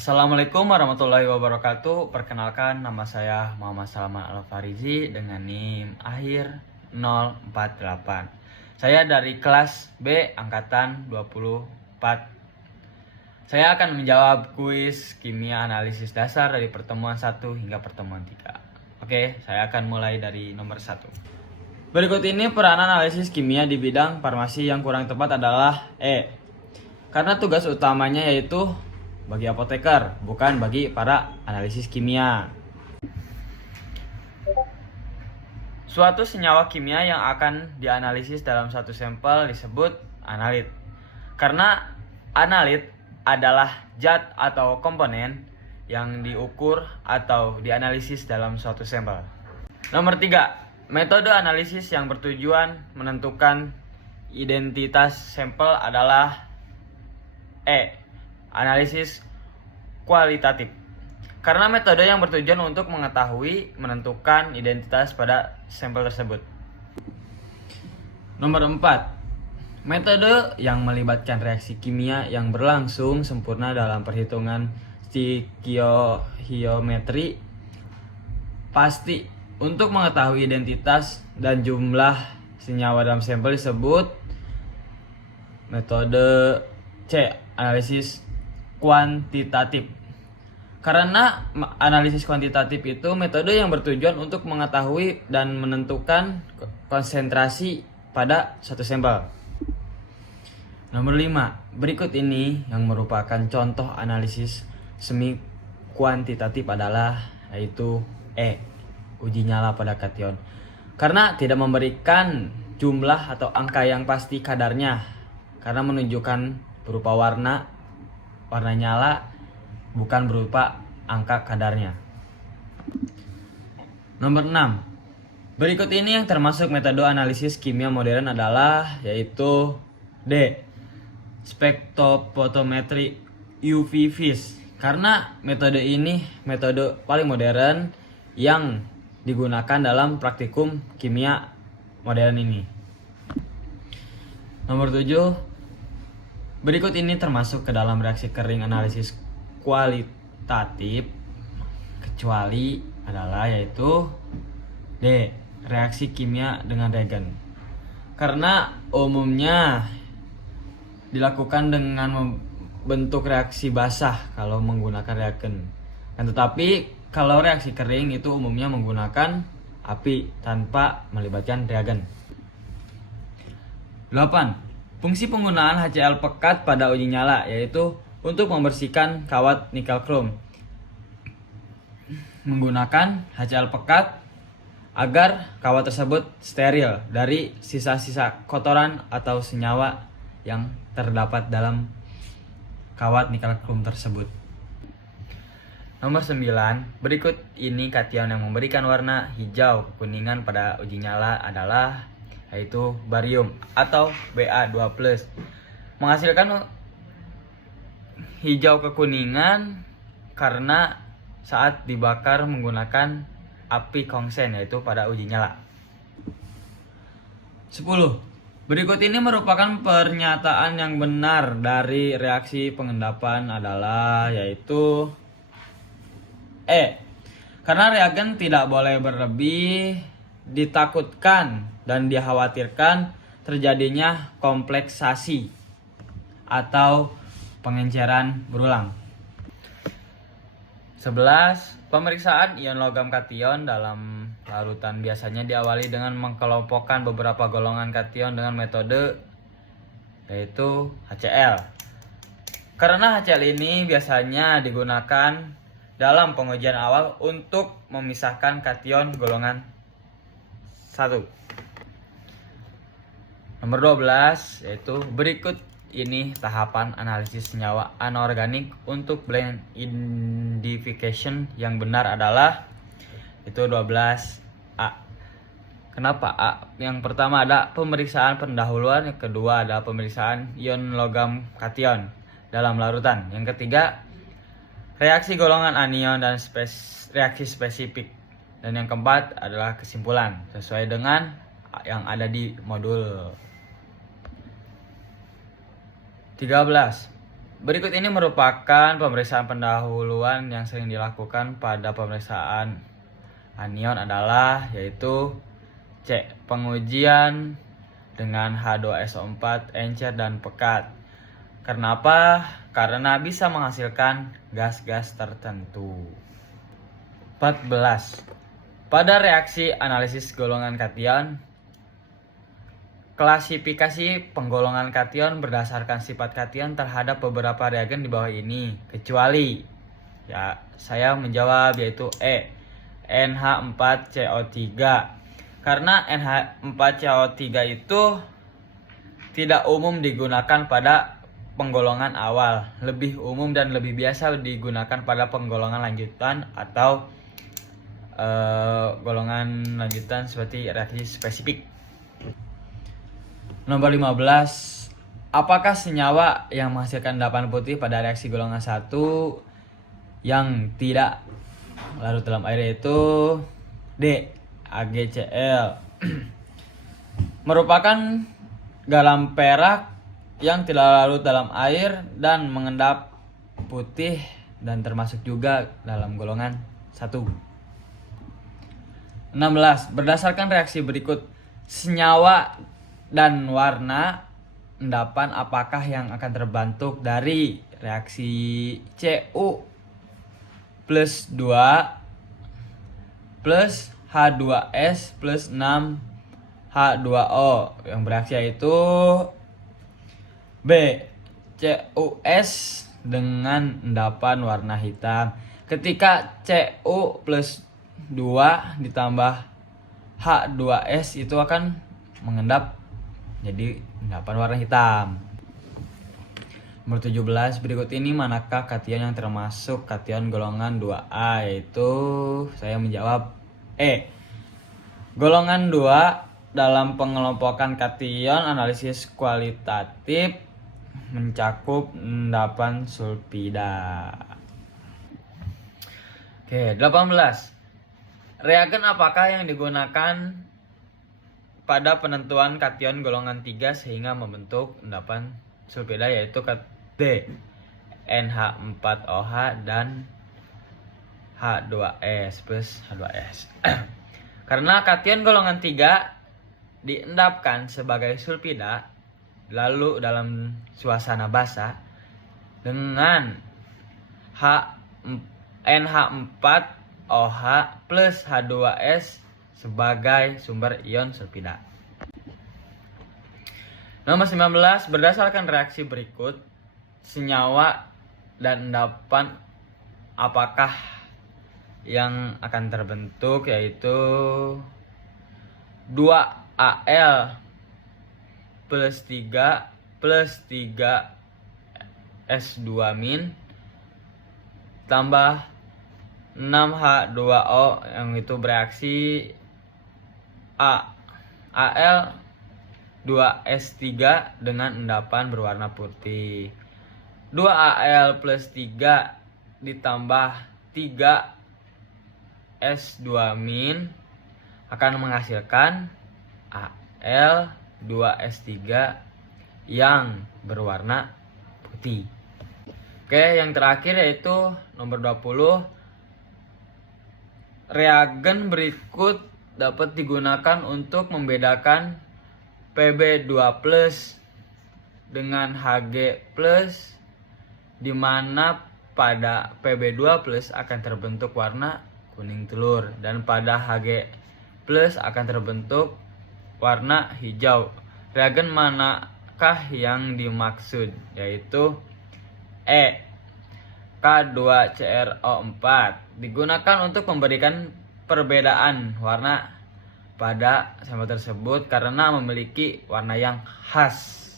Assalamualaikum warahmatullahi wabarakatuh. Perkenalkan, nama saya Muhammad Salman Al-Farizi dengan NIM akhir 048. Saya dari kelas B angkatan 24. Saya akan menjawab kuis kimia analisis dasar dari pertemuan 1 hingga pertemuan 3. Oke, saya akan mulai dari nomor 1. Berikut ini peranan analisis kimia di bidang farmasi yang kurang tepat adalah E. Karena tugas utamanya yaitu bagi apoteker, bukan bagi para analisis kimia. Suatu senyawa kimia yang akan dianalisis dalam satu sampel disebut analit. Karena analit adalah zat atau komponen yang diukur atau dianalisis dalam suatu sampel. Nomor 3, metode analisis yang bertujuan menentukan identitas sampel adalah E. Analisis kualitatif. Karena metode yang bertujuan untuk mengetahui, menentukan identitas pada sampel tersebut. Nomor 4, metode yang melibatkan reaksi kimia yang berlangsung sempurna dalam perhitungan stikiohiometri pasti untuk mengetahui identitas dan jumlah senyawa dalam sampel disebut metode C. Analisis kuantitatif. Karena analisis kuantitatif itu metode yang bertujuan untuk mengetahui dan menentukan konsentrasi pada suatu sampel. Nomor 5, berikut ini yang merupakan contoh analisis semi kuantitatif adalah yaitu E. Uji nyala pada kation. Karena tidak memberikan jumlah atau angka yang pasti kadarnya, karena menunjukkan berupa warna nyala, bukan berupa angka kadarnya. Nomor 6, berikut ini yang termasuk metode analisis kimia modern adalah yaitu D. Spektrofotometri UV vis. Karena metode ini metode paling modern yang digunakan dalam praktikum kimia modern ini. Nomor 7, berikut ini termasuk ke dalam reaksi kering analisis kualitatif kecuali adalah yaitu D. Reaksi kimia dengan reagen. Karena umumnya dilakukan dengan membentuk reaksi basah kalau menggunakan reagen. Tetapi kalau reaksi kering itu umumnya menggunakan api tanpa melibatkan reagen. 8. Fungsi penggunaan HCl pekat pada uji nyala yaitu untuk membersihkan kawat nikel krom. Menggunakan HCl pekat agar kawat tersebut steril dari sisa-sisa kotoran atau senyawa yang terdapat dalam kawat nikel krom tersebut. Nomor 9, berikut ini kation yang memberikan warna hijau kekuningan pada uji nyala adalah yaitu barium atau Ba2+. Menghasilkan hijau kekuningan karena saat dibakar menggunakan api kongsen yaitu pada uji nyala. 10. Berikut ini merupakan pernyataan yang benar dari reaksi pengendapan adalah yaitu E. Karena reagen tidak boleh berlebih, ditakutkan dan dikhawatirkan terjadinya kompleksasi atau pengenceran berulang. 11. Pemeriksaan ion logam kation dalam larutan biasanya diawali dengan mengelompokkan beberapa golongan kation dengan metode yaitu HCl. Karena HCl ini biasanya digunakan dalam pengujian awal untuk memisahkan kation golongan 1. Nomor 12 yaitu berikut ini tahapan analisis senyawa anorganik untuk blend identification yang benar adalah itu 12A. Kenapa A? Yang pertama ada pemeriksaan pendahuluan, yang kedua ada pemeriksaan ion logam kation dalam larutan, yang ketiga reaksi golongan anion dan reaksi spesifik, dan yang keempat adalah kesimpulan sesuai dengan yang ada di modul 13. Berikut ini merupakan pemeriksaan pendahuluan yang sering dilakukan pada pemeriksaan anion adalah yaitu C. Pengujian dengan H2SO4 encer dan pekat. Kenapa? Karena bisa menghasilkan gas-gas tertentu. 14. Pada reaksi analisis golongan kation, klasifikasi penggolongan kation berdasarkan sifat kation terhadap beberapa reagen di bawah ini, kecuali saya menjawab yaitu E, NH4CO3. Karena NH4CO3 itu tidak umum digunakan pada penggolongan awal, lebih umum dan lebih biasa digunakan pada penggolongan lanjutan atau golongan lanjutan seperti reaksi spesifik. Nomor 15. Apakah senyawa yang menghasilkan endapan putih pada reaksi golongan 1 yang tidak larut dalam air yaitu D. AgCl merupakan garam perak yang tidak larut dalam air dan mengendap putih dan termasuk juga dalam golongan 1. 16. Berdasarkan reaksi berikut, senyawa dan warna endapan apakah yang akan terbentuk dari reaksi Cu plus 2 plus H2S plus 6 H2O yang bereaksi yaitu B. CuS dengan endapan warna hitam. Ketika Cu plus 2 ditambah H2S itu akan mengendap jadi endapan warna hitam. Nomor 17. Berikut ini manakah kation yang termasuk kation golongan 2A, yaitu saya menjawab E. Golongan 2 dalam pengelompokan kation analisis kualitatif mencakup endapan sulfida. Oke, 18. Reagen apakah yang digunakan pada penentuan kation golongan 3 sehingga membentuk endapan sulfida, yaitu D. NH4OH dan H2S plus H2S. Karena kation golongan 3 diendapkan sebagai sulfida lalu dalam suasana basah dengan NH4OH plus H2S sebagai sumber ion sulfida. Nomor 19. Berdasarkan reaksi berikut, senyawa dan endapan apakah yang akan terbentuk, yaitu 2Al plus 3 plus 3S2- tambah 6H2O yang itu bereaksi Al 2S3 dengan endapan berwarna putih. 2Al plus 3 ditambah 3S2- akan menghasilkan Al2S3 yang berwarna putih. Oke, yang terakhir yaitu nomor 20. Reagen berikut dapat digunakan untuk membedakan Pb2+ dengan Hg+, di mana pada Pb2+ akan terbentuk warna kuning telur dan pada Hg+ akan terbentuk warna hijau. Reagen manakah yang dimaksud? Yaitu E. K2CrO4 digunakan untuk memberikan perbedaan warna pada sampel tersebut karena memiliki warna yang khas.